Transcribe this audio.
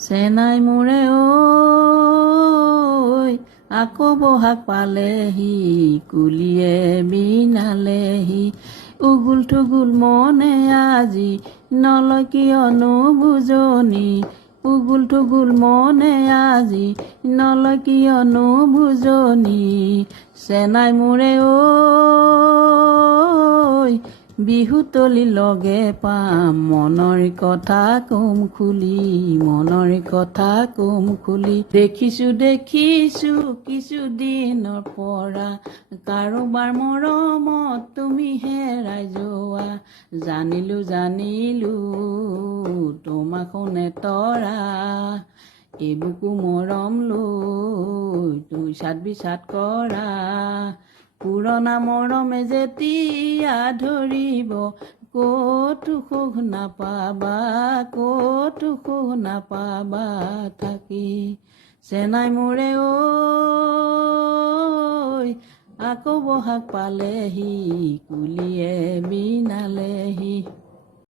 চেনাই মোৰে ঐ আকৌ বহাগ পালেহি কুলিয়ে বিনালেহি উগুল থুগুল মনে আজি নলয় কিয়নো বুজনি উগুল থুগুল মনে আজি নলয় কিয়নো বুজনি চেনাই মোৰে ঐ বিহুতলি লগে পাম মনৰ কথা কম খুলি দেখিছো কিছুদিনৰ পৰা কাৰোবাৰ মৰমত তুমি হেৰাই যোৱা জানিলো তোমাকনে তৰা এইবুকু মৰম লৈ তুমি চাত বিচাত কৰা পুৰণা মৰমে যেতিয়া ধৰিব ক'তো সুখ নাপাবা থাকি চেনাই মোৰে ঐ আকৌ বহাগ পালেহি কুলিয়ে বিনালেহি